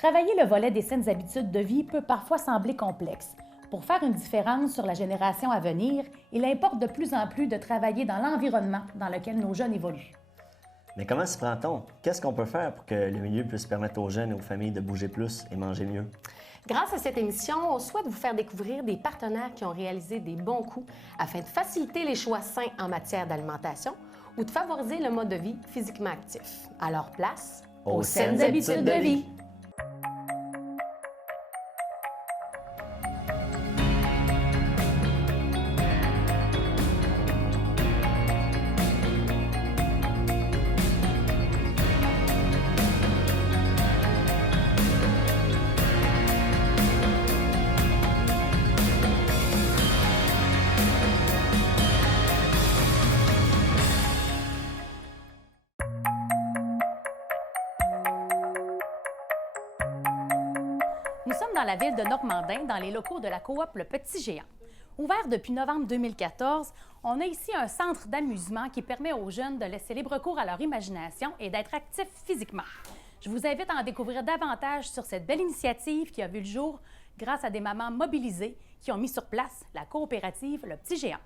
Travailler le volet des saines habitudes de vie peut parfois sembler complexe. Pour faire une différence sur la génération à venir, il importe de plus en plus de travailler dans l'environnement dans lequel nos jeunes évoluent. Mais comment s'y prend-on? Qu'est-ce qu'on peut faire pour que le milieu puisse permettre aux jeunes et aux familles de bouger plus et manger mieux? Grâce à cette émission, on souhaite vous faire découvrir des partenaires qui ont réalisé des bons coups afin de faciliter les choix sains en matière d'alimentation ou de favoriser le mode de vie physiquement actif. Alors place aux saines habitudes de vie. Nous sommes dans la ville de Normandin, dans les locaux de la coop Le Petit Géant. Ouvert depuis novembre 2014, on a ici un centre d'amusement qui permet aux jeunes de laisser libre cours à leur imagination et d'être actifs physiquement. Je vous invite à en découvrir davantage sur cette belle initiative qui a vu le jour grâce à des mamans mobilisées qui ont mis sur place la coopérative Le Petit Géant.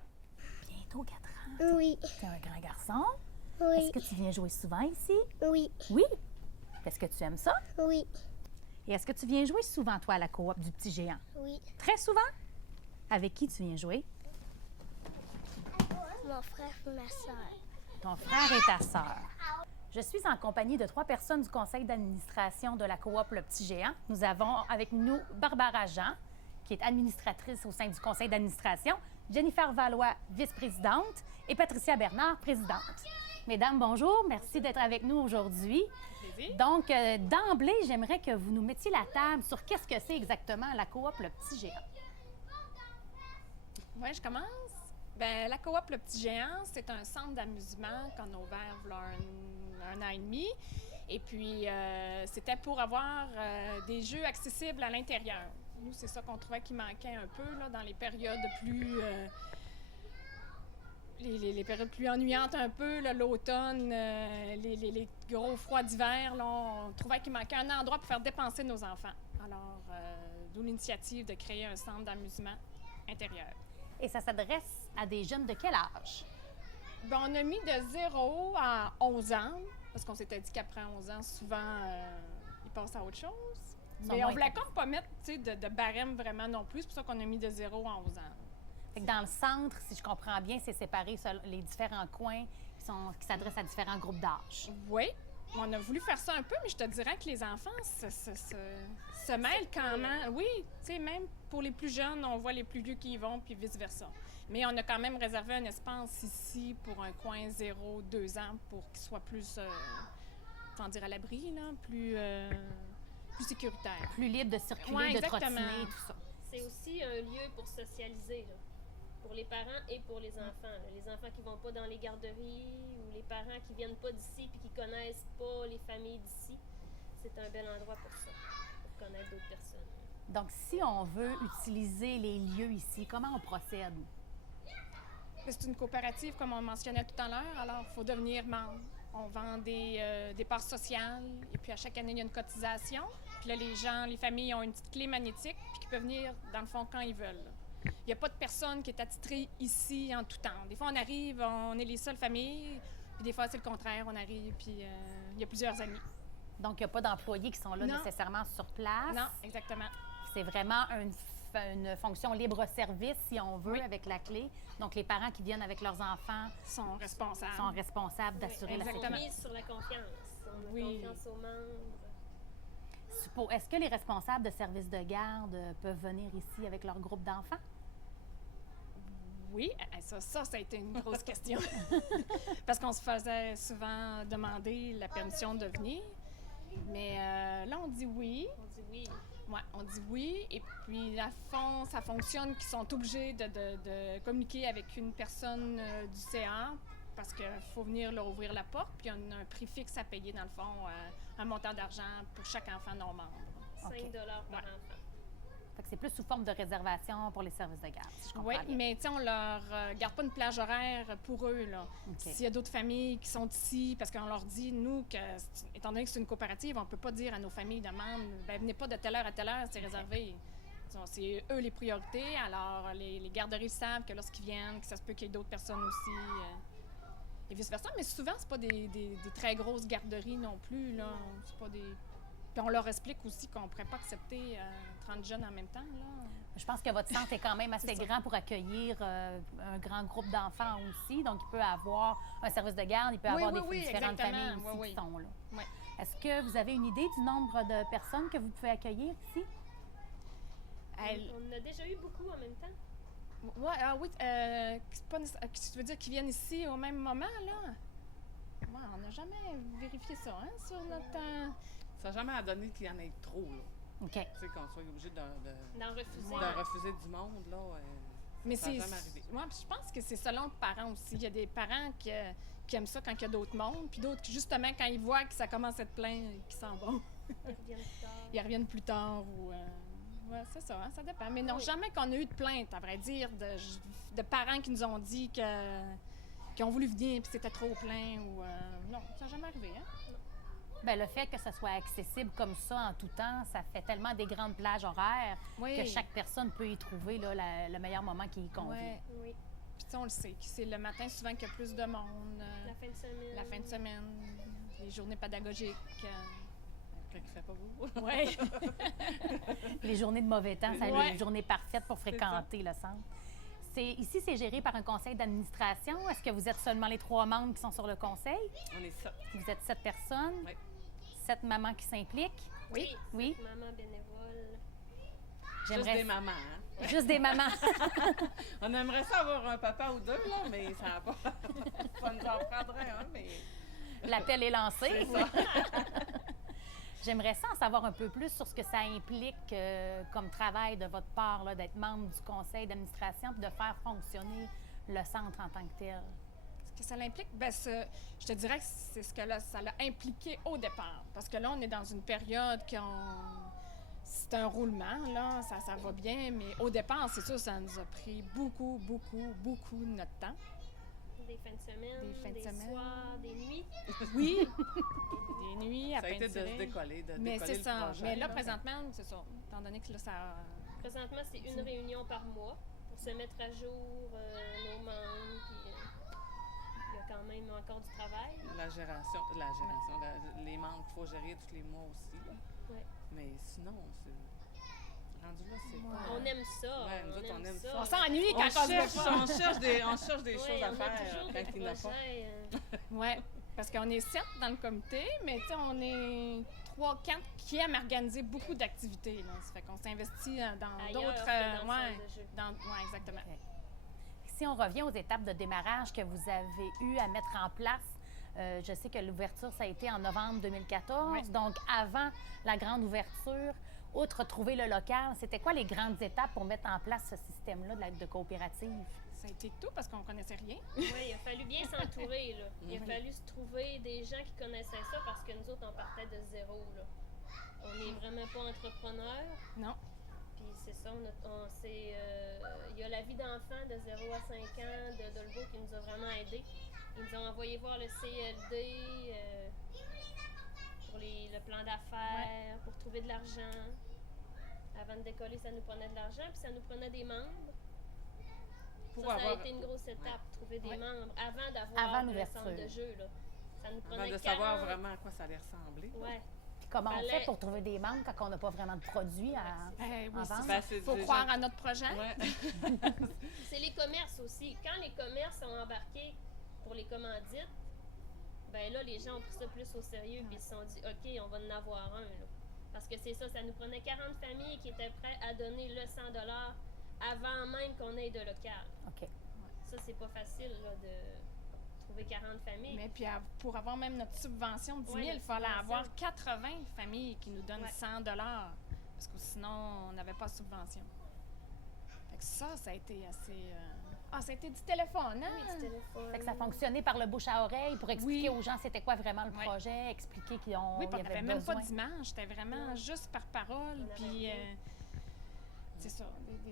Bientôt 4 ans. Oui. Tu es un grand garçon. Oui. Est-ce que tu viens jouer souvent ici? Oui. Oui. Est-ce que tu aimes ça? Oui. Et est-ce que tu viens jouer souvent, toi, à la coop du Petit Géant? Oui. Très souvent? Avec qui tu viens jouer? Mon frère et ma soeur. Ton frère et ta sœur. Je suis en compagnie de 3 personnes du conseil d'administration de la coop Le Petit Géant. Nous avons avec nous Barbara Jean, qui est administratrice au sein du conseil d'administration, Jennifer Valois, vice-présidente, et Patricia Bernard, présidente. Mesdames, bonjour. Merci d'être avec nous aujourd'hui. Donc, d'emblée, j'aimerais que vous nous mettiez la table sur qu'est-ce que c'est exactement la coop Le Petit Géant. Oui, je commence. Bien, la coop Le Petit Géant, c'est un centre d'amusement qu'on a ouvert il y a un an et demi. Et puis, c'était pour avoir des jeux accessibles à l'intérieur. Nous, c'est ça qu'on trouvait qui manquait un peu là, dans les périodes plus... les périodes plus ennuyantes un peu, là, l'automne, les gros froids d'hiver, là, on trouvait qu'il manquait un endroit pour faire dépenser nos enfants. Alors, d'où l'initiative de créer un centre d'amusement intérieur. Et ça s'adresse à des jeunes de quel âge? Bien, on a mis de 0 à 11 ans, parce qu'on s'était dit qu'après 11 ans, souvent, ils passent à autre chose. Mais on voulait comme pas mettre de barème vraiment non plus, c'est pour ça qu'on a mis de 0 à 11 ans. Fait que dans le centre, si je comprends bien, c'est séparé sur les différents coins qui s'adressent à différents groupes d'âge. Oui, on a voulu faire ça un peu, mais je te dirais que les enfants se mêlent quand même. Oui, tu sais, même pour les plus jeunes, on voit les plus vieux qui y vont, puis vice-versa. Mais on a quand même réservé un espace ici pour un coin 0-2 ans pour qu'il soit plus, comment dire, à l'abri, là, plus sécuritaire. Plus libre de circuler, Ouais, de exactement. trottiner, tout ça. C'est aussi un lieu pour socialiser, là, pour les parents et pour les enfants. Là. Les enfants qui vont pas dans les garderies ou les parents qui viennent pas d'ici puis qui connaissent pas les familles d'ici. C'est un bel endroit pour ça, pour connaître d'autres personnes. Donc, si on veut utiliser les lieux ici, comment on procède? C'est une coopérative, comme on mentionnait tout à l'heure, alors il faut devenir membre. On vend des parts sociales et puis à chaque année, il y a une cotisation. Puis là, les familles ont une petite clé magnétique puis qui peuvent venir, dans le fond, quand ils veulent. Il n'y a pas de personne qui est attitrée ici en tout temps. Des fois, on arrive, on est les seules familles, puis des fois, c'est le contraire, on arrive, puis il y a plusieurs amis. Donc, il n'y a pas d'employés qui sont là nécessairement sur place. Non, exactement. C'est vraiment une fonction libre-service, si on veut, avec la clé. Donc, les parents qui viennent avec leurs enfants sont responsables d'assurer la sécurité. On mise sur la confiance. On a confiance aux membres. Est-ce que les responsables de services de garde peuvent venir ici avec leur groupe d'enfants? Oui, ça a été une grosse question. Parce qu'on se faisait souvent demander la permission de venir. Mais là, on dit oui. On dit oui. Oui, on dit oui. Et puis, à fond, ça fonctionne qu'ils sont obligés de communiquer avec une personne du CA parce qu'il faut venir leur ouvrir la porte. Puis, on a un prix fixe à payer, dans le fond, un montant d'argent pour chaque enfant non membre. 5 $ par enfant. Fait que c'est plus sous forme de réservation pour les services de garde, si je comprends Oui, bien. mais tu sais, on leur garde pas une plage horaire pour eux, là. OK. S'il y a d'autres familles qui sont ici, parce qu'on leur dit, nous, que étant donné que c'est une coopérative, on peut pas dire à nos familles de membres, ben venez pas de telle heure à telle heure, c'est réservé. C'est eux les priorités, alors les garderies savent que lorsqu'ils viennent, que ça se peut qu'il y ait d'autres personnes aussi, et vice-versa. Mais souvent, c'est pas des très grosses garderies non plus, là. C'est pas des... Puis on leur explique aussi qu'on pourrait pas accepter 30 jeunes en même temps, là. Je pense que votre centre est quand même assez C'est ça. grand pour accueillir un grand groupe d'enfants aussi. Donc, il peut avoir un service de garde, il peut Oui, avoir oui, des oui, différentes exactement. familles aussi Oui, qui sont là. Oui. Est-ce que vous avez une idée du nombre de personnes que vous pouvez accueillir ici? On a déjà eu beaucoup en même temps. Ouais, ah oui, c'est pas tu veux dire qu'ils viennent ici au même moment, là? Ouais, on n'a jamais vérifié ça, hein, sur notre... Ça n'a jamais donné qu'il y en ait trop, là. OK. Tu sais, qu'on soit obligé D'en refuser. de refuser du monde, là. Mais ça n'a c'est... jamais arrivé. Ouais, puis je pense que c'est selon les parents aussi. Il y a des parents qui aiment ça quand il y a d'autres mondes, puis d'autres qui, justement, quand ils voient que ça commence à être plein, qui s'en vont. Ils reviennent plus tard. Ils reviennent plus tard ou... Ouais, c'est ça, hein, ça dépend. Mais non, Oui. jamais qu'on a eu de plainte, à vrai dire, de parents qui nous ont dit qu'ils ont voulu venir puis c'était trop plein ou... non, ça n'a jamais arrivé, hein? Bien, le fait que ce soit accessible comme ça en tout temps, ça fait tellement des grandes plages horaires Oui. que chaque personne peut y trouver là, le meilleur moment qui y convient. Ouais. Oui. Puis tu sais, on le sait, que c'est le matin souvent qu'il y a plus de monde, La fin de semaine. la fin de semaine, les journées pédagogiques. Quand il fait pas beau. Oui. Les journées de mauvais temps, ça Ouais. les journées parfaites pour fréquenter le centre. Ici, c'est géré par un conseil d'administration. Est-ce que vous êtes seulement les 3 membres qui sont sur le conseil? On est ça. Vous êtes 7 personnes? Oui. 7 mamans qui s'impliquent? Oui. Oui? Maman bénévole. Juste des mamans, hein? Juste des mamans. On aimerait ça avoir un papa ou deux, là, mais ça n'a pas... Ça nous en prendrait un, mais... L'appel est lancé. C'est ça. J'aimerais ça en savoir un peu plus sur ce que ça implique comme travail de votre part, là, d'être membre du conseil d'administration et de faire fonctionner le centre en tant que tel. Ce que ça l'implique, ben, je te dirais que c'est ce que ça l'a impliqué au départ. Parce que là, on est dans une période c'est un roulement, là, ça va bien, mais au départ, c'est sûr, ça nous a pris beaucoup, beaucoup, beaucoup de notre temps. Des fins de semaine, Des fins de semaine. soirs, des nuits. Oui! Des nuits à Ça a été de se peinturer. décoller, de Mais décoller c'est le ça. projet. Mais là, présentement, c'est ça. Étant donné que là, ça... Présentement, c'est une réunion par mois pour se mettre à jour nos membres. Puis, il y a quand même encore du travail. Les membres qu'il faut gérer tous les mois aussi, là. Ouais. Mais sinon, c'est... Rendu là, c'est pas... On aime ça. Ouais, nous autres, on aime ça. On s'ennuie On quand on se cherche, voit pas. on cherche des Ouais, choses à on a faire toujours quand des il n'y en a pas. projets. Oui, parce qu'on est 7 dans le comité, mais tu sais, on est 3-4 qui aiment organiser beaucoup d'activités. Là. Ça fait qu'on s'investit dans Ailleurs d'autres... que dans le ouais, centre de jeu. ouais, exactement. Si on revient aux étapes de démarrage que vous avez eu à mettre en place, je sais que l'ouverture, ça a été en novembre 2014. Oui. Donc, avant la grande ouverture, outre trouver le local, c'était quoi les grandes étapes pour mettre en place ce système-là de coopérative? Ça a été tout parce qu'on connaissait rien. Oui, il a fallu bien s'entourer. Là. Il a fallu se trouver des gens qui connaissaient ça parce que nous autres, on partait de zéro. Là. On n'est vraiment pas entrepreneurs. Non. Puis c'est ça, il y a la vie d'enfant de 0 à 5 ans de Dolbeau qui nous a vraiment aidés. Ils nous ont envoyé voir le CLD pour le plan d'affaires, pour trouver de l'argent. Avant de décoller, ça nous prenait de l'argent, puis ça nous prenait des membres. Pour Ça a avoir- été une grosse étape, trouver des Ouais. membres avant Avant d'avoir le l'ouverture. centre de jeu. Là. Ça nous prenait Avant de 40... savoir vraiment à quoi ça allait ressembler. Ouais. Puis comment on Fallait- fait pour trouver des membres quand on n'a pas vraiment de produits à Oui, en vendre? Ben, c'est faut déjà- croire à notre projet. Ouais. C'est les commerces aussi. Quand les commerces sont embarqués pour les commandites, ben là, les gens ont pris ça plus au sérieux puis ils se sont dit, OK, on va en avoir un. Là. Parce que c'est ça nous prenait 40 familles qui étaient prêtes à donner le 100 $ avant même qu'on ait de local. OK. Ça, c'est pas facile là, de trouver 40 familles. Mais puis pour avoir même notre subvention de 10 000, Ouais, il fallait notre avoir subvention. 80 familles qui nous donnent Ouais. 100 $. Parce que sinon, on n'avait pas de subvention. Fait que ça a été assez... ça a été du téléphone, hein? Oui, du téléphone. Fait que ça fonctionnait par le bouche à oreille pour expliquer Oui. aux gens c'était quoi vraiment le Oui. projet, expliquer qu'ils ont Oui, il y puis on avait n'avait même pas besoin. d'image. C'était vraiment Non. juste par parole. On avait Puis rien. C'est ça,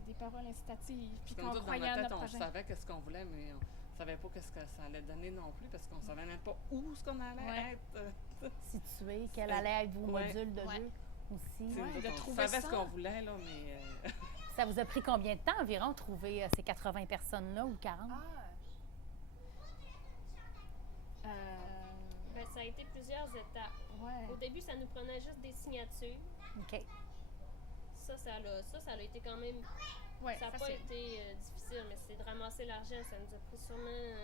des paroles incitatives. Puis Comme qu'on nous, dans croyait à notre tête, notre on projet. savait qu'est-ce qu'on voulait, mais on savait pas qu'est-ce que ça allait donner non plus, parce qu'on savait même pas où ce qu'on allait Ouais. être. Situé, quel allait être vos Ouais. modules de Ouais. jeu aussi. Tu sais, Ouais, nous de autres, on trouver savait ça. ce qu'on voulait, là, mais Ça vous a pris combien de temps environ trouver ces 80 personnes-là ou 40? Ben, ça a été plusieurs étapes. Ouais. Au début, ça nous prenait juste des signatures. OK. Ça a été quand même. Ouais, Ça n'a pas facile. été difficile, mais c'est de ramasser l'argent. Ça nous a pris sûrement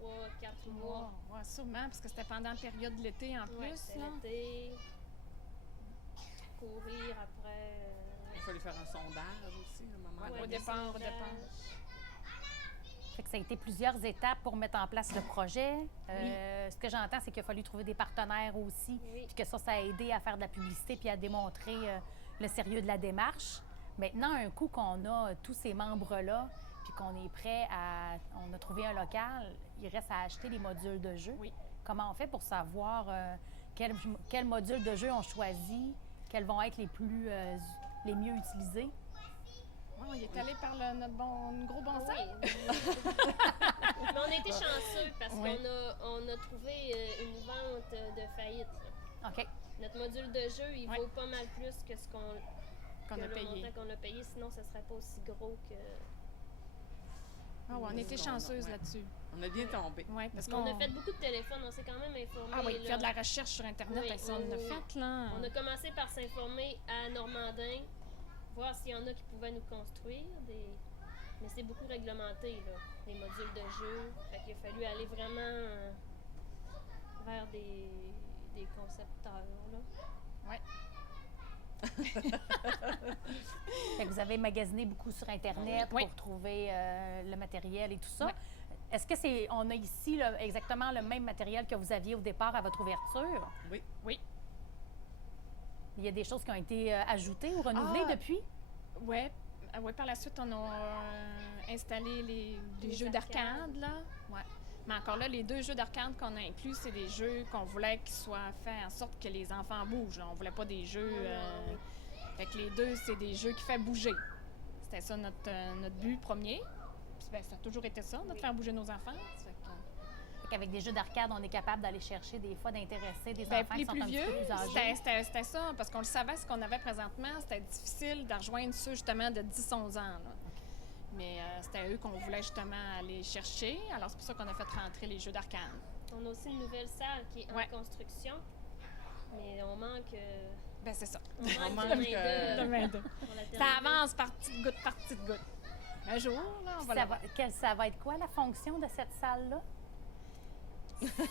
3-4 mois. Ouais, sûrement, parce que c'était pendant la période de l'été en Ouais, plus. c'était Là. l'été. Courir après. il fallait faire un sondage aussi, à un moment Ouais, donné. au départ. Fait que ça a été plusieurs étapes pour mettre en place le projet. Ce que j'entends, c'est qu'il a fallu trouver des partenaires aussi, Oui. puis que ça a aidé à faire de la publicité puis à démontrer le sérieux de la démarche. Maintenant, un coup qu'on a tous ces membres-là, puis qu'on est prêt à... On a trouvé un local, il reste à acheter les modules de jeu. Oui. Comment on fait pour savoir quel module de jeu on choisit, quels vont être les mieux utilisés? Ouais, on est allé par notre gros bon sens. Oui. Mais on a été chanceux parce Oui. qu'on a trouvé une vente de faillite. Là. OK. Notre module de jeu, il Ouais. vaut pas mal plus que ce qu'on Qu'on a le payé. montant qu'on a payé, sinon ce serait pas aussi gros que. Ah ouais, on était chanceuses Ouais. là-dessus. On a bien tombé. Ouais, parce On qu'on a fait beaucoup de téléphones, on s'est quand même informé. Ah oui, là. faire de la recherche sur Internet, Oui, avec ça, on oui, a oui. fait, là. On a commencé par s'informer à Normandin, voir s'il y en a qui pouvaient nous construire mais c'est beaucoup réglementé, là, les modules de jeu. Fait qu'il a fallu aller vraiment vers des concepteurs, là. Fait que vous avez magasiné beaucoup sur Internet Oui. pour trouver le matériel et tout ça. Oui. Est-ce que on a ici exactement le même matériel que vous aviez au départ à votre ouverture? Oui. Oui. Il y a des choses qui ont été ajoutées ou renouvelées Ah! depuis? Ouais. Ouais, par la suite, on a installé les Les jeux arcades. d'arcade, là. Ouais. Mais encore là, les 2 jeux d'arcade qu'on a inclus, c'est des jeux qu'on voulait qu'ils soient faits en sorte que les enfants bougent, là. On voulait pas des jeux... Oui. Fait que les 2, c'est des jeux qui font bouger. C'était ça notre but premier. Puis, ben, ça a toujours été ça, de Oui. faire bouger nos enfants. Fait que, Fait qu'avec des jeux d'arcade, on est capable d'aller chercher des fois d'intéresser des ben, enfants les qui sont plus un petit vieux, peu plus âgés. c'était ça, parce qu'on le savait, ce qu'on avait présentement, c'était difficile de rejoindre ceux, justement, de 10-11 ans. Là. Mais c'était eux qu'on voulait, justement, aller chercher. Alors, c'est pour ça qu'on a fait rentrer les jeux d'arcade. On a aussi une nouvelle salle qui est Ouais. en construction, mais on manque, Ben c'est ça. on manque manque, de main-d'œuvre De main-d'œuvre. pour la Ça terminer. avance par petite goutte, par petite goutte. Un jour, là, on va Ça l'avoir. ça va être quoi la fonction de cette salle-là?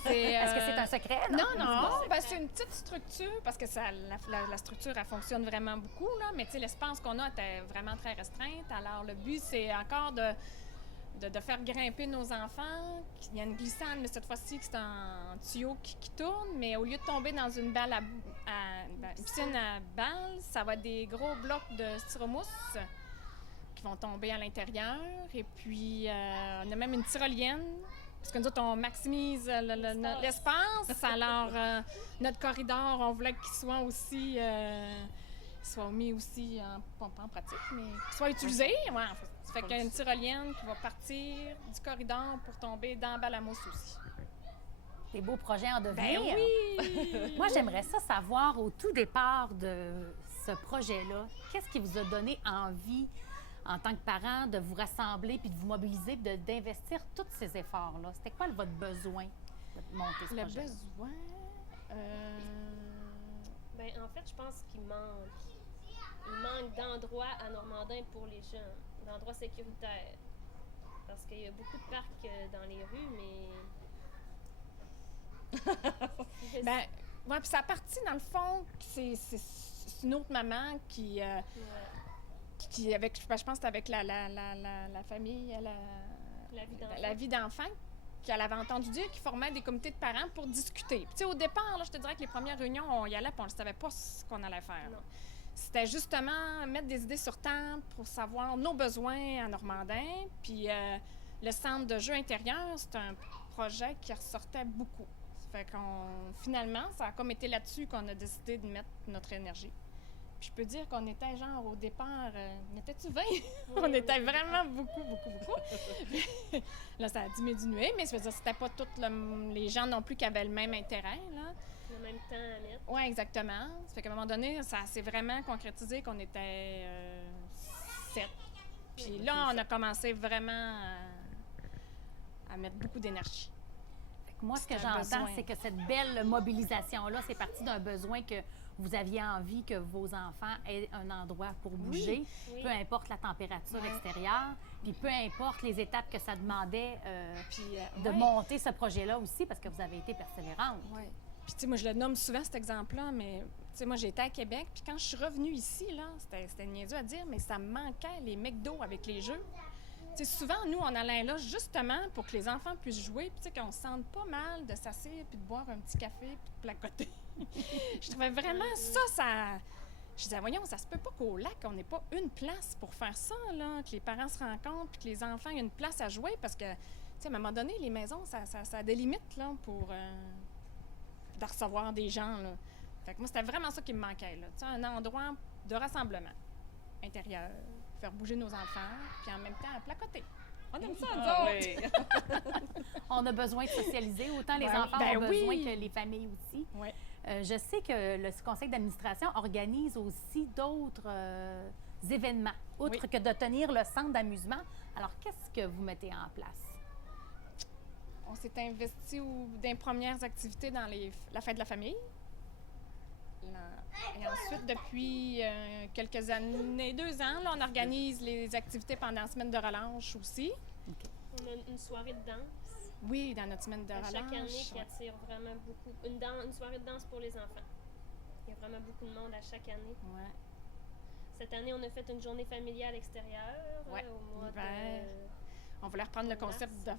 C'est, Est-ce que c'est un secret? Non, c'est non, pas ben, secret. c'est une petite structure parce que la structure, elle fonctionne vraiment beaucoup, là, mais tu sais, l'espace qu'on a était vraiment très restreinte. Alors, le but, c'est encore de faire grimper nos enfants. Il y a une glissade, mais cette fois-ci, c'est un tuyau qui tourne, mais au lieu de tomber dans une balle une piscine à balles, ça va être des gros blocs de styromousse qui vont tomber à l'intérieur. Et puis, on a même une tyrolienne. Parce que nous autres, on maximise l'espace. Alors, notre corridor, on voulait qu'il soit aussi soit mis aussi pas en pratique, mais qu'il soit utilisé. Ouais, ça fait qu'il y a une tyrolienne qui va partir du corridor pour tomber dans Balamousse aussi. Des beaux projets en devenir. Ben oui! Moi, j'aimerais ça savoir au tout départ de ce projet-là, qu'est-ce qui vous a donné envie, en tant que parent, de vous rassembler puis de vous mobiliser puis d'investir tous ces efforts-là? C'était quoi votre besoin de monter ce Le projet? besoin... Ben, en fait, je pense qu'il manque. Il manque d'endroits à Normandin pour les jeunes, d'endroits sécuritaires. Parce qu'il y a beaucoup de parcs dans les rues, mais. Ben, ouais, puis ça a parti, dans le fond, c'est une autre maman qui Ouais. avec, je pense que c'était avec la famille, La vie d'enfant. la vie d'enfant, qu'elle avait entendu dire qu'ils formaient des comités de parents pour discuter. Puis, tu sais, au départ, là, je te dirais que les premières réunions, on y allait puis on ne savait pas ce qu'on allait faire. Non. C'était justement mettre des idées sur table pour savoir nos besoins à Normandin. Puis le centre de jeu intérieur, c'est un projet qui ressortait beaucoup. Ça fait finalement, ça a comme été là-dessus qu'on a décidé de mettre notre énergie. Puis je peux dire qu'on était genre au départ, on était-tu 20? On était vraiment beaucoup. Là, ça a diminué, mais ça veut dire que c'était pas tous les gens non plus qui avaient le même intérêt, là. Le même temps à mettre. Oui, exactement. Ça fait qu'à un moment donné, ça s'est vraiment concrétisé qu'on était 7. Puis là, on a commencé vraiment à mettre beaucoup d'énergie. Moi, ce que C'est un j'entends, besoin. c'est que cette belle mobilisation-là, c'est parti d'un besoin que vous aviez envie que vos enfants aient un endroit pour bouger, Oui. peu importe la température Ouais. extérieure, puis peu importe les étapes que ça demandait Puis, de ouais. monter ce projet-là aussi, parce que vous avez été persévérante. Oui. Puis, tu sais, moi, je le nomme souvent, cet exemple-là, mais, tu sais, moi, j'étais à Québec, puis quand je suis revenue ici, là, c'était niaiseux à dire, mais ça me manquait les McDo avec les jeux. Tu sais, souvent, nous, on allait là justement pour que les enfants puissent jouer, puis, tu sais, qu'on se sente pas mal de s'asseoir, puis de boire un petit café, puis de placoter. Je trouvais vraiment ça... Je disais, voyons, ça se peut pas qu'au lac, on n'ait pas une place pour faire ça, là, que les parents se rencontrent, puis que les enfants aient une place à jouer, parce que, tu sais, à un moment donné, les maisons, ça a des limites, là, pour de recevoir des gens, là. Fait que moi, c'était vraiment ça qui me manquait, là. Tu sais, un endroit de rassemblement intérieur, faire bouger nos enfants, puis en même temps, placoter. On aime ça, nous Ah autres. oui. On a besoin de socialiser, autant les Ben oui. enfants Ben ont besoin oui. que les familles aussi. Ouais. Je sais que le conseil d'administration organise aussi d'autres événements, outre Oui. que de tenir le centre d'amusement. Alors, qu'est-ce que vous mettez en place? On s'est investi dans les premières activités dans la fête de la famille. Et ensuite, depuis quelques années, 2 ans, là, on organise les activités pendant la semaine de relâche aussi. On a une soirée de danse Oui, dans notre semaine de à relâche. chaque année qui ouais. attire vraiment beaucoup. Une soirée de danse pour les enfants. Il y a vraiment beaucoup de monde à chaque année. Ouais. Cette année, on a fait une journée familiale extérieure Ouais, au mois l'hiver. de... On voulait reprendre le concept de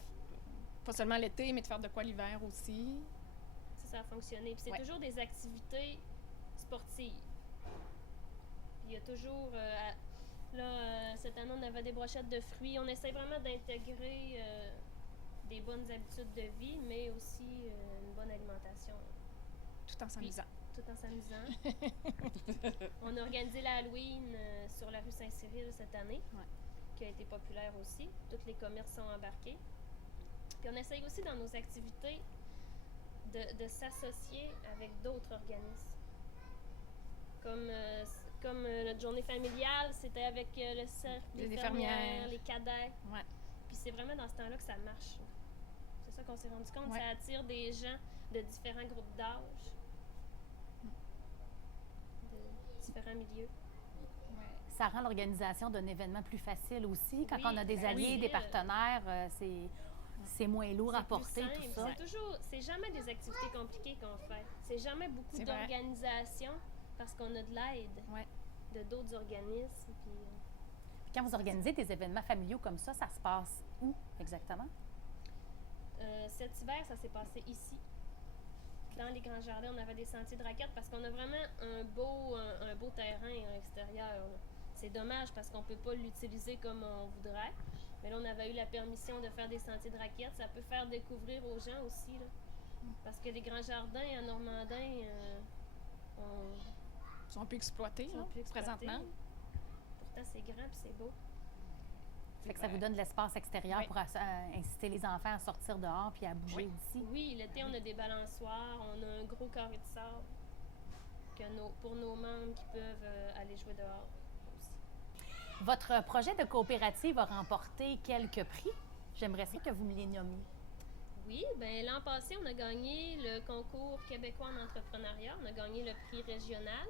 pas seulement l'été, mais de faire de quoi l'hiver aussi. Ça a fonctionné. Puis c'est Ouais. toujours des activités sportives. Puis il y a toujours... cette année, on avait des brochettes de fruits. On essaie vraiment d'intégrer des bonnes habitudes de vie, mais aussi une bonne alimentation, Tout en s'amusant. tout en s'amusant. On a organisé la Halloween sur la rue Saint-Cyril cette année, Ouais. qui a été populaire aussi. Tous les commerces sont embarqués. Puis on essaye aussi dans nos activités de s'associer avec d'autres organismes. Comme notre journée familiale, c'était avec le cercle, Les les infirmières. infirmières, les cadets. Ouais. Puis c'est vraiment dans ce temps-là que ça marche. C'est ça qu'on s'est rendu compte. Ouais. Ça attire des gens de différents groupes d'âge, de différents milieux. Ça rend l'organisation d'un événement plus facile aussi. Quand Oui, on a des ben alliés, oui. des partenaires, c'est moins lourd à C'est plus porter, tout simple. ça. C'est jamais des activités compliquées qu'on fait. C'est jamais beaucoup C'est vrai. d'organisation parce qu'on a de l'aide Ouais. de d'autres organismes. Puis, Puis quand vous organisez des événements familiaux comme ça se passe où exactement? cet hiver, ça s'est passé ici. Dans les grands jardins, on avait des sentiers de raquettes parce qu'on a vraiment un beau terrain à l'extérieur, là. C'est dommage parce qu'on ne peut pas l'utiliser comme on voudrait. Mais là, on avait eu la permission de faire des sentiers de raquettes. Ça peut faire découvrir aux gens aussi, là. Parce que les grands jardins à Normandin Ils sont plus exploités, sont là, plus exploités. présentement. Pourtant, c'est grand et c'est beau. Fait que ça vous donne de l'espace extérieur Oui. pour inciter les enfants à sortir dehors puis à bouger Oui. d'ici. Oui, l'été, on a des balançoires. On a un gros carré de sable pour nos membres qui peuvent aller jouer dehors aussi. Votre projet de coopérative a remporté quelques prix. J'aimerais ça que vous me les nommiez. Oui, ben l'an passé, on a gagné le concours québécois en entrepreneuriat. On a gagné le prix régional.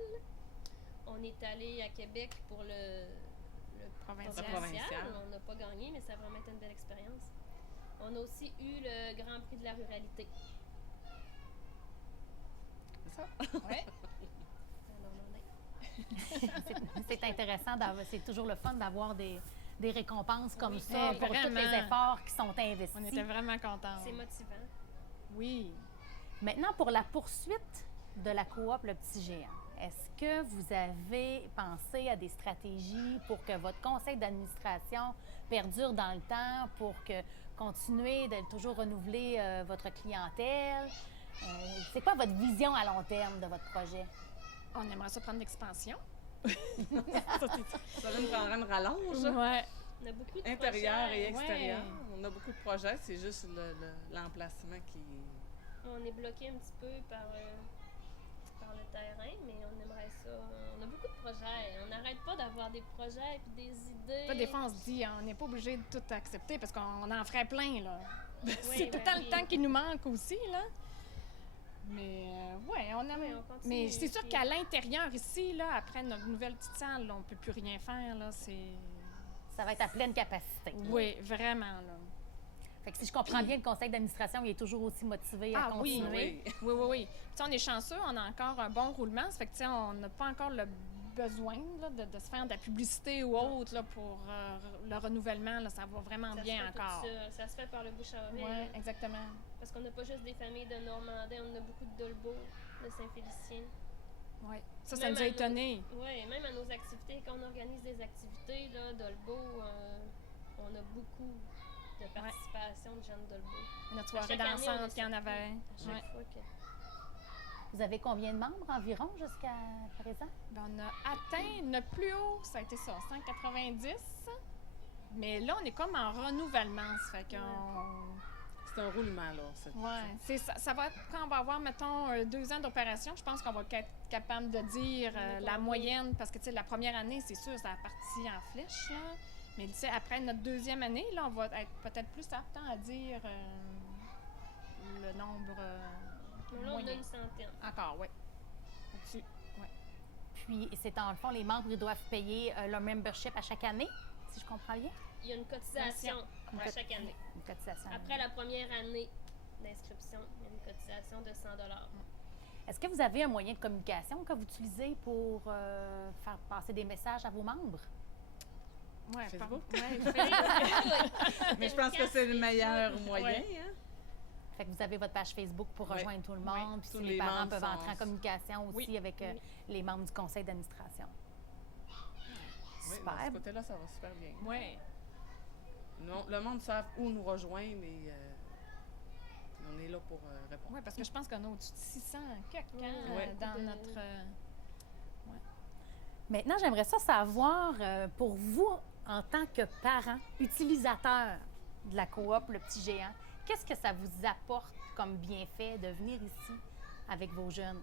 On est allé à Québec pour le Provincial. provincial. On n'a pas gagné, mais ça a vraiment été une belle expérience. On a aussi eu le Grand Prix de la ruralité. C'est ça? Oui. C'est intéressant, c'est toujours le fun d'avoir des récompenses comme Oui, ça pour tous vraiment. les efforts qui sont investis. On était vraiment contents. C'est motivant. Oui. Maintenant, pour la poursuite de la coop Le Petit Géant, est-ce que vous avez pensé à des stratégies pour que votre conseil d'administration perdure dans le temps, pour que continuer de toujours renouveler votre clientèle? C'est quoi votre vision à long terme de votre projet? On aimerait ça prendre l'expansion. Ça va nous prendre une rallonge. Ouais. On a beaucoup de Intérieur projets. et extérieur. Ouais. On a beaucoup de projets, c'est juste l'emplacement qui... On est bloqué un petit peu par le terrain, mais on aimerait ça. On a beaucoup de projets. On n'arrête pas d'avoir des projets et des idées. Des fois, on se dit, on n'est pas obligé de tout accepter parce qu'on en ferait plein, là. C'est tout le ben temps oui. le temps qui nous manque aussi, là. Mais, ouais, on aime. Oui, on continue, Mais c'est sûr puis- qu'à l'intérieur, ici, là, après notre nouvelle petite salle, là, on ne peut plus rien faire, là. Ça va être à pleine capacité. Oui, vraiment, là. Fait que si je comprends bien, le conseil d'administration, il est toujours aussi motivé à Ah oui, continuer. Oui. Oui, oui, oui. Puis, tu sais, on est chanceux, on a encore un bon roulement. Ça fait que, tu sais, on n'a pas encore le besoin là, de se faire de la publicité ou autre là, pour le renouvellement. Là, ça va vraiment Ça bien se fait tout encore. seul. Ça se fait par le bouche à oreille. Oui, exactement. Parce qu'on n'a pas juste des familles de Normandie, on a beaucoup de Dolbeau, de Saint-Félicien. Oui. Ça Même nous a à étonnés. Oui, même à nos activités, quand on organise des activités, là, Dolbeau, on a beaucoup de participation de jeunes Dolbeau. Notre À soirée chaque année, on dansante est qu'il y en surpris avait. À chaque Ouais. fois que... Vous avez combien de membres environ jusqu'à présent? Ben, on a atteint notre plus haut, ça a été ça, 190. Mais là, on est comme en renouvellement. Ça fait qu'on. C'est un roulement, là. Ouais, ça va être, quand on va avoir, mettons, 2 ans d'opération, je pense qu'on va être capable de dire la moyenne, parce que, tu sais, la première année, c'est sûr, ça a parti en flèche, là. Mais, tu sais, après notre 2e année, là, on va être peut-être plus apte à dire le nombre Là, on a moyen. une centaine. Encore, oui. Au-dessus. Puis, c'est dans le fond, les membres, ils doivent payer leur membership à chaque année, si je comprends bien? Il y a une cotisation Une à cot- chaque année. Une cotisation. Après la première année d'inscription, il y a une cotisation de 100 Est-ce que vous avez un moyen de communication que vous utilisez pour faire passer des messages à vos membres? Ouais, Facebook? Facebook. Mais je pense que c'est le meilleur moyen, Ouais. hein? Fait que vous avez votre page Facebook pour Ouais. rejoindre tout le monde, puis Tous si les les parents membres peuvent sont- entrer en communication aussi Oui. avec les membres du conseil d'administration. Oui, Super. de ce côté-là, ça va super bien. Oui. Non, le monde sait où nous rejoindre et on est là pour répondre. Oui, parce que je pense qu'on a au-dessus de 600 quelques hein, Ouais. dans De- notre. Maintenant, j'aimerais ça savoir, pour vous, en tant que parents, utilisateurs de la coop Le Petit Géant, qu'est-ce que ça vous apporte comme bienfait de venir ici avec vos jeunes?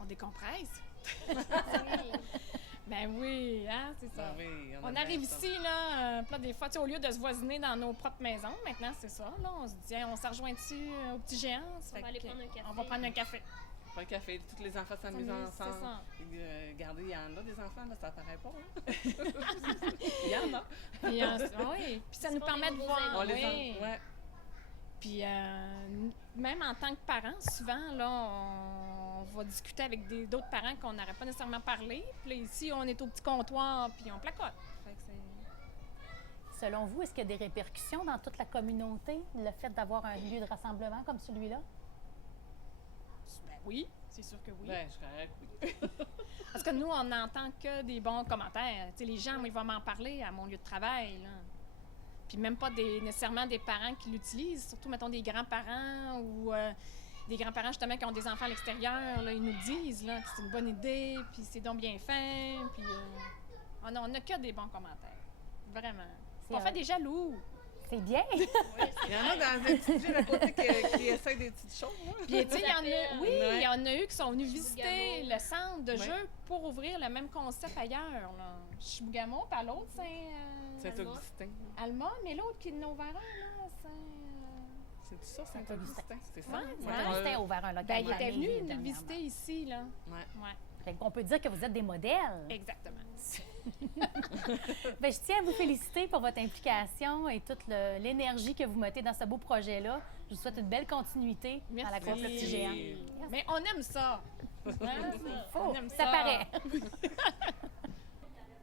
On décompresse. Ben oui, hein, c'est ça. Ben oui, On aime arrive bien ça. ici, là, puis là, des fois, tu sais, au lieu de se voisiner dans nos propres maisons, maintenant, c'est ça, là, on se dit, hey, on s'en rejoint dessus au Petit Géant. Ça On fait va aller que- prendre un café. On va prendre un café. Pas le café, tous les enfants s'amusent C'est ensemble. ça. Regardez, il y en a des enfants, là, ça apparaît pas. Hein? Il y en a. Puis, oui, puis ça C'est nous pas permet des de nouveaux voir. amis. On les oui. ouais. Puis même en tant que parents, souvent, là, on va discuter avec d'autres parents qu'on n'aurait pas nécessairement parlé. Puis là, ici, on est au petit comptoir, puis on placote. Fait que c'est... Selon vous, est-ce qu'il y a des répercussions dans toute la communauté, le fait d'avoir un lieu de rassemblement comme celui-là? Ben oui, c'est sûr que oui. Ben, je serais oui. Parce que nous, on n'entend que des bons commentaires. Tu sais, les gens, ils vont m'en parler à mon lieu de travail, là. Puis même pas nécessairement des parents qui l'utilisent, surtout, mettons, des grands-parents ou des grands-parents, justement, qui ont des enfants à l'extérieur, là, ils nous disent là, que c'est une bonne idée, puis c'est donc bien fait, puis on n'a que des bons commentaires. Vraiment. C'est On un- fait des jaloux. C'est bien! Il y en a dans les petites villes à côté qui essayent des petites choses. Hein? Puis, tu sais, il y en a, oui, Ouais. il y en a eu qui sont venus Chibougamau. visiter le centre de Ouais. jeu pour ouvrir le même concept ailleurs, là. Chibougamau, puis à l'autre, Saint-Augustin. Alma, mais l'autre qui l'a ouvert, là, c'est... C'est ça, Saint-Augustin. Saint-Augustin? C'est ça? Ouais, Saint-Augustin a ouvert un local. Ben, il était famille venu nous dernièrement. visiter ici, là. Ouais. Ouais, Fait qu'on peut dire que vous êtes des modèles. exactement. Ben, je tiens à vous féliciter pour votre implication et toute l'énergie que vous mettez dans ce beau projet-là. Je vous souhaite une belle continuité dans la Merci. coop Le Petit Géant. Mais on aime ça. Hein? On aime Ça paraît.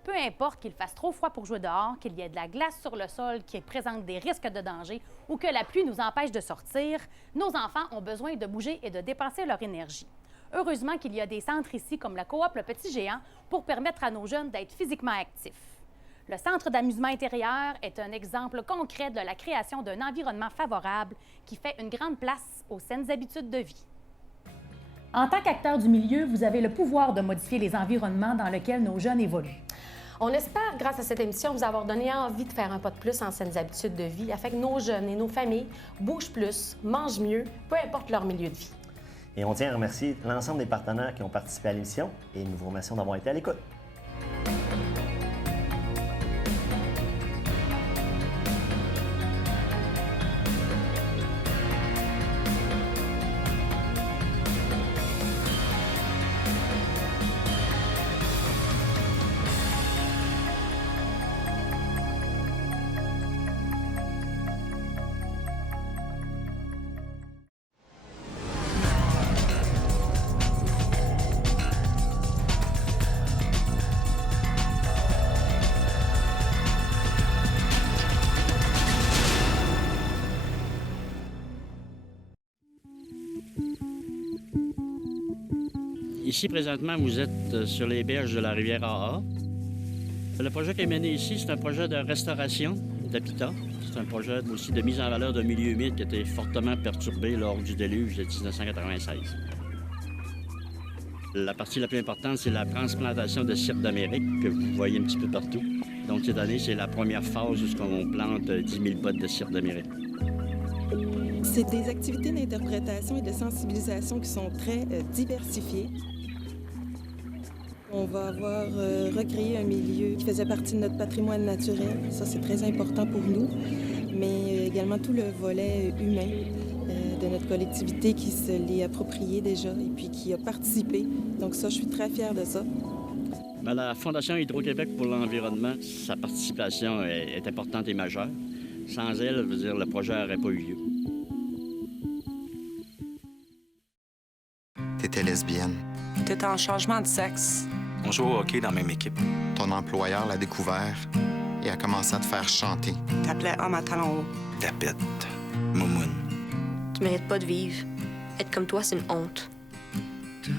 Peu importe qu'il fasse trop froid pour jouer dehors, qu'il y ait de la glace sur le sol qui présente des risques de danger ou que la pluie nous empêche de sortir, nos enfants ont besoin de bouger et de dépenser leur énergie. Heureusement qu'il y a des centres ici comme la coop Le Petit Géant pour permettre à nos jeunes d'être physiquement actifs. Le centre d'amusement intérieur est un exemple concret de la création d'un environnement favorable qui fait une grande place aux saines habitudes de vie. En tant qu'acteur du milieu, vous avez le pouvoir de modifier les environnements dans lesquels nos jeunes évoluent. On espère, grâce à cette émission, vous avoir donné envie de faire un pas de plus en saines habitudes de vie afin que nos jeunes et nos familles bougent plus, mangent mieux, peu importe leur milieu de vie. Et on tient à remercier l'ensemble des partenaires qui ont participé à l'émission et nous vous remercions d'avoir été à l'écoute. Ici, présentement, vous êtes sur les berges de la rivière AA. Le projet qui est mené ici, c'est un projet de restauration d'habitat. C'est un projet aussi de mise en valeur d'un milieu humide qui a été fortement perturbé lors du déluge de 1996. La partie la plus importante, c'est la transplantation de cire d'Amérique que vous voyez un petit peu partout. Donc, cette année, c'est la première phase où on plante 10 000 bottes de cire d'Amérique. C'est des activités d'interprétation et de sensibilisation qui sont très diversifiées. On va avoir recréé un milieu qui faisait partie de notre patrimoine naturel. Ça, c'est très important pour nous. Mais également tout le volet humain de notre collectivité qui se l'est approprié déjà et puis qui a participé. Donc ça, je suis très fière de ça. Bien, la Fondation Hydro-Québec pour l'environnement, sa participation est importante et majeure. Sans elle, je veux dire, le projet n'aurait pas eu lieu. T'étais lesbienne. T'étais en changement de sexe. On joue au hockey dans la même équipe. Ton employeur l'a découvert et a commencé à te faire chanter. T'appelais homme à talons hauts. Tapette. Moumoune. Tu mérites pas de vivre. Être comme toi, c'est une honte.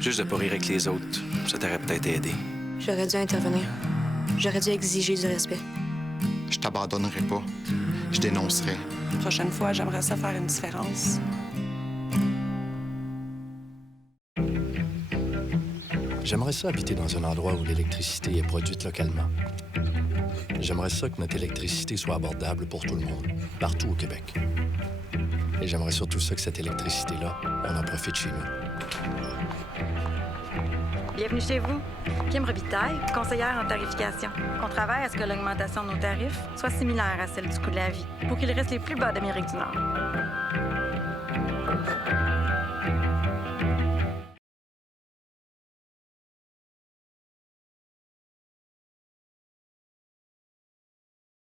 Juste de pas rire avec les autres, ça t'aurait peut-être aidé. J'aurais dû intervenir. J'aurais dû exiger du respect. Je t'abandonnerai pas. Je dénoncerai. La prochaine fois, j'aimerais ça faire une différence. J'aimerais ça habiter dans un endroit où l'électricité est produite localement. J'aimerais ça que notre électricité soit abordable pour tout le monde, partout au Québec. Et j'aimerais surtout ça que cette électricité-là, on en profite chez nous. Bienvenue chez vous. Kim Robitaille, conseillère en tarification. On travaille à ce que l'augmentation de nos tarifs soit similaire à celle du coût de la vie pour qu'ils restent les plus bas d'Amérique du Nord.